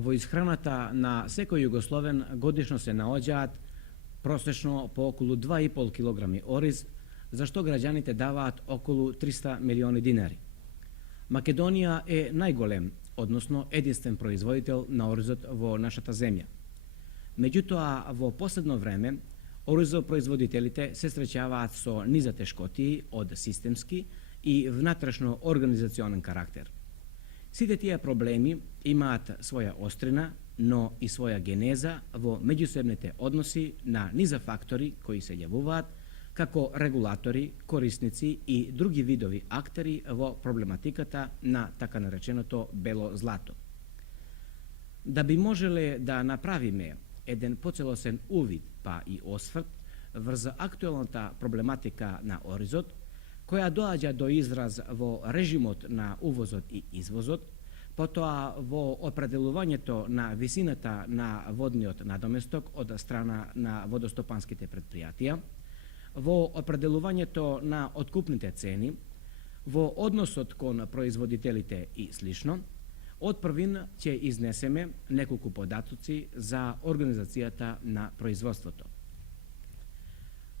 во исхраната на секој југословен годишно се наоѓаат просечно по околу 2,5 килограми ориз, за што граѓаните даваат околу 300 милиони динари. Македонија е најголем, односно единствен производител на оризот во нашата земја. Меѓутоа, во последно време, оризопроизводителите се среќаваат со низа тешкотии од системски и внатрешно организационен карактер. Сите тие проблеми имаат своја острина, но и своја генеза во меѓусебните односи на низа фактори кои се јавуваат како регулатори, корисници и други видови актери во проблематиката на така нареченото бело злато. Да би можеле да направиме еден поцелосен увид, па и осврт врз актуелната проблематика на оризот, која доаѓа до израз во режимот на увозот и извозот, потоа во определувањето на висината на водниот надоместок од страна на водостопанските предпријатија, во определувањето на откупните цени, во односот кон производителите и слично, од првин ќе изнесеме неколку податоци за организацијата на производството.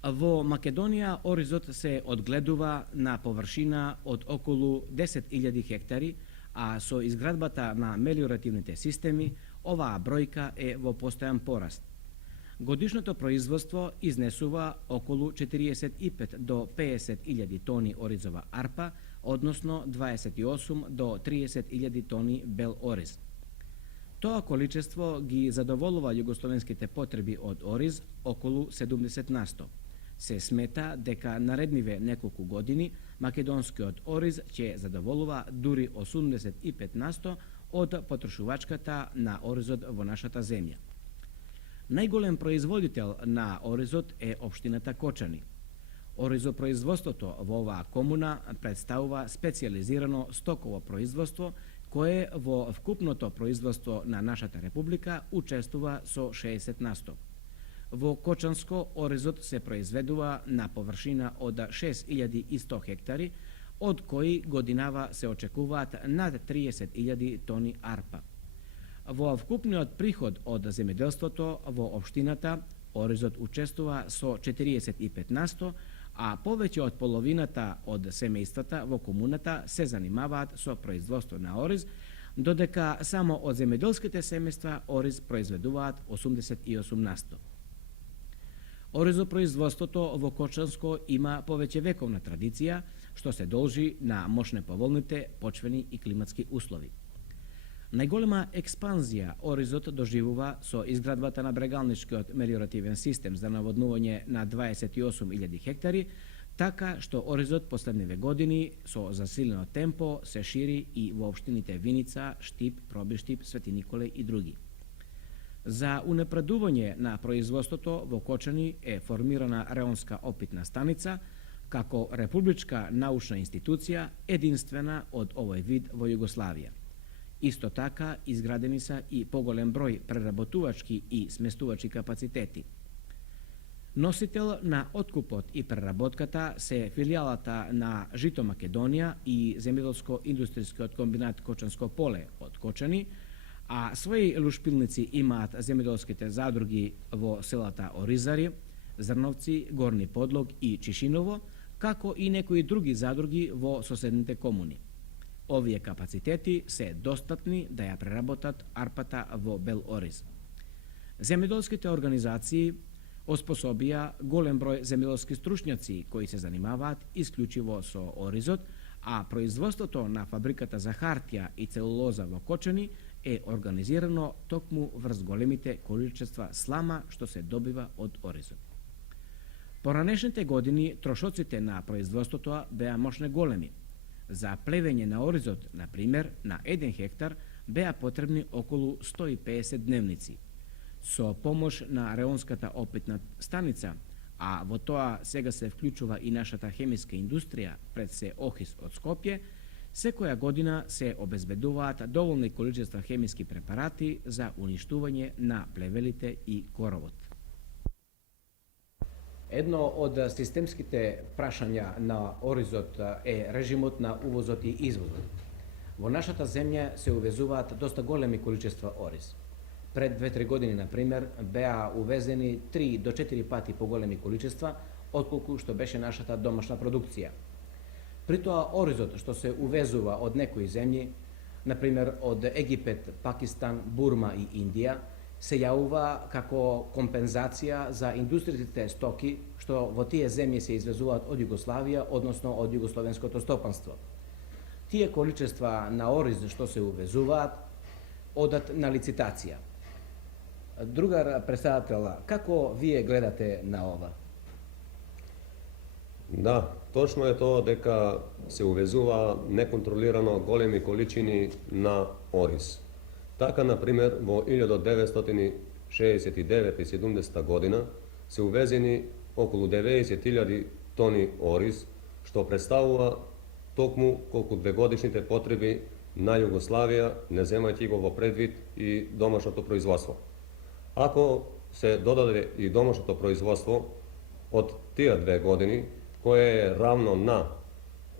Во Македонија оризот се одгледува на површина од околу 10.000 хектари, а со изградбата на мелиоративните системи, оваа бројка е во постојан пораст. Годишното производство изнесува околу 45 до 50.000 тони оризова арпа, односно 28 до 30.000 тони бел ориз. Тоа количество ги задоволува југословенските потреби од ориз околу 70%. Се смета дека наредниве неколку години македонскиот ориз ќе задоволува дури 85% од потрошувачката на оризот во нашата земја. Најголем производител на оризот е општината Кочани. Оризопроизводството во оваа комуна представува специјализирано стоково производство кое во вкупното производство на нашата република учествува со 60%. Во Кочанско оризот се произведува на површина од 6100 хектари, од кои годинава се очекуваат над 30.000 тони арпа. Во вкупниот приход од земјоделството во општината оризот учествува со 45%, а повеќе од половината од семејствата во комуната се занимаваат со производство на ориз, додека само од земјоделските семејства ориз произведуваат 88%. Оризопроизводството во Кочанско има повеќе вековна традиција, што се должи на мощнеповолните почвени и климатски услови. Најголема експанзија оризот доживува со изградбата на брегалничкиот мелиоративен систем за наводнување на 28.000 хектари, така што оризот последниве години со засилено темпо се шири и во општините Виница, Штип, Пробиштип, Свети Николе и други. За унапредување на производството во Кочани е формирана реонска опитна станица како републичка научна институција единствена од овој вид во Југославија. Исто така изградени се и поголем број преработувачки и сместувачки капацитети. Носител на откупот и преработката се филијалата на Жито Македонија и земјоделско-индустријскиот комбинат Кочанско поле од Кочани, а своји лушпилници имаат земјоделските задруги во селата Оризари, Зрновци, Горни Подлог и Чишиново, како и некои други задруги во соседните комуни. Овие капацитети се достатни да ја преработат арпата во бел ориз. Земјоделските организации оспособија голем број земјоделски стручњаци кои се занимаваат исклучиво со оризот, а производството на фабриката за хартија и целулоза во Кочани е организирано токму врз големите количества слама што се добива од оризот. Поранешните години трошоците на производството беа мощне големи. За плевење на оризот, на пример, на 1 хектар беа потребни околу 150 дневници. Со помош на реонската опитна станица, а во тоа сега се вклучува и нашата хемиска индустрија пред се ОХИС од Скопје, секоја година се обезбедуваат доволни количества хемиски препарати за уништување на плевелите и коровот. Едно од системските прашања на оризот е режимот на увозот и извозот. Во нашата земја се увезуваат доста големи количества ориз. Пред 2-3 години, например, беа увезени 3 до 4 пати поголеми количества отколку што беше нашата домашна продукција. При тоа оризот што се увезува од некои земји, например од Египет, Пакистан, Бурма и Индија, се јавува како компензација за индустријските стоки што во тие земји се извезуваат од Југославија, односно од југословенското стопанство. Тие количества на ориз што се увезуваат одат на лицитација. Другар председател, како вие гледате на ова? Да, точно е тоа дека се увезува неконтролирано големи количини на ориз. Така, например, во 1969-70 година се увезени околу 90.000 тони ориз, што представува токму колку двегодишните потреби на Југославија, не земајќи го во предвид и домашното производство. Ако се додаде и домашното производство од тие 2 години, кое е равно на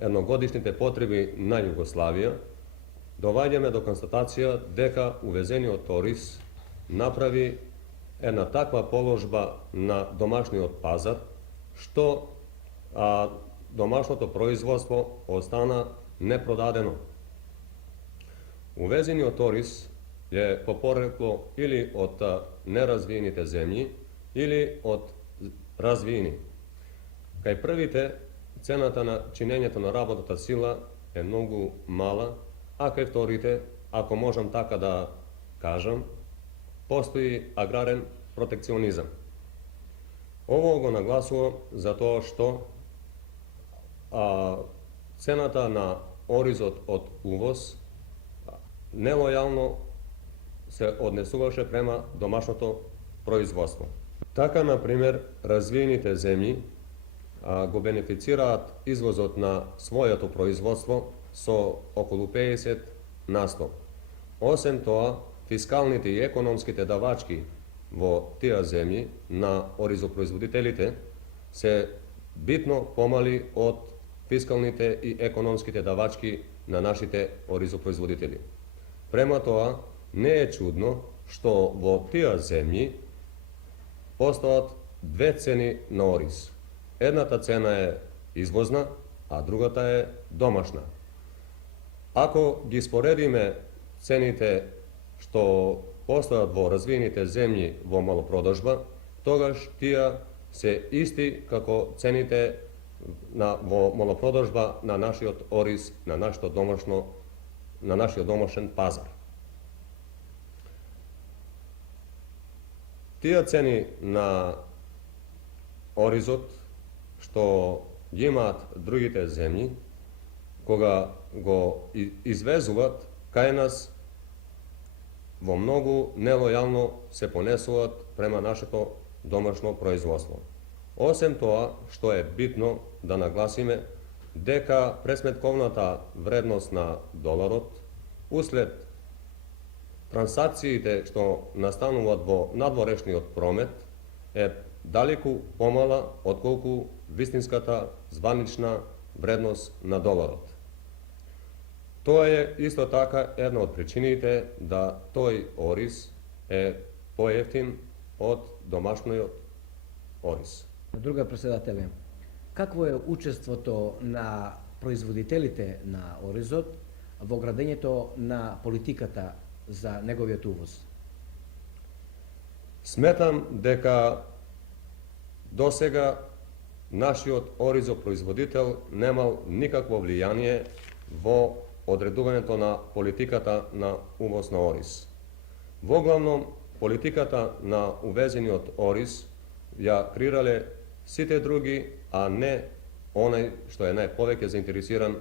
едногодишните потреби на Југославија, доваѓаме до констатација дека увезениот ориз направи една таква положба на домашниот пазар, што домашното производство остана непродадено. Увезениот ориз е по порекло или од неразвиените земји, или од развиени. Кај првите, цената на чинењето на работната сила е многу мала, а кај вторите, ако можам така да кажам, постои аграрен протекционизам. Ово го нагласувам затоа што цената на оризот од увоз нелојално се однесуваше према домашното производство. Така, например, развиените земји го бенефицираат извозот на својото производство со околу 50%. Осем тоа, фискалните и економските давачки во тие земји на оризопроизводителите се битно помали од фискалните и економските давачки на нашите оризопроизводители. Према тоа, не е чудно што во тие земји постојат две цени на ориз. Едната цена е извозна, а другата е домашна. Ако ги споредиме цените што постојат во развиените земји во малопродажба, тогаш тие се исти како цените во малопродажба на нашиот ориз, на нашиот домашен пазар. Тие цени на оризот што ги имаат другите земји, кога го извезуват кај нас, во многу нелојално се понесуваат према нашето домашно производство. Осем тоа, што е битно да нагласиме, дека пресметковната вредност на доларот, услед трансакциите што настануваат во надворешниот промет, е далеку помала отколку вистинската званична вредност на доларот. Тоа е исто така една од причините да тој ориз е поевтин од домашниот ориз. Друга председателе, какво е учеството на производителите на оризот во градењето на политиката за неговиот увоз? Сметам дека досега нашиот оризопроизводител немал никакво влијание во одредувањето на политиката на увоз на ориз. Воглавном, политиката на увезениот ориз ја креирале сите други, а не онај што е најповеќе заинтересиран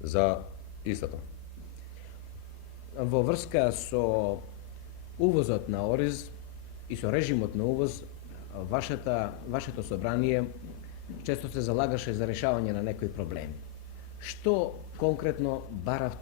за истото. Во врска со увозот на ориз и со режимот на увоз, вашето собрание често се залагаше за решавање на некои проблеми. Што конкретно баравте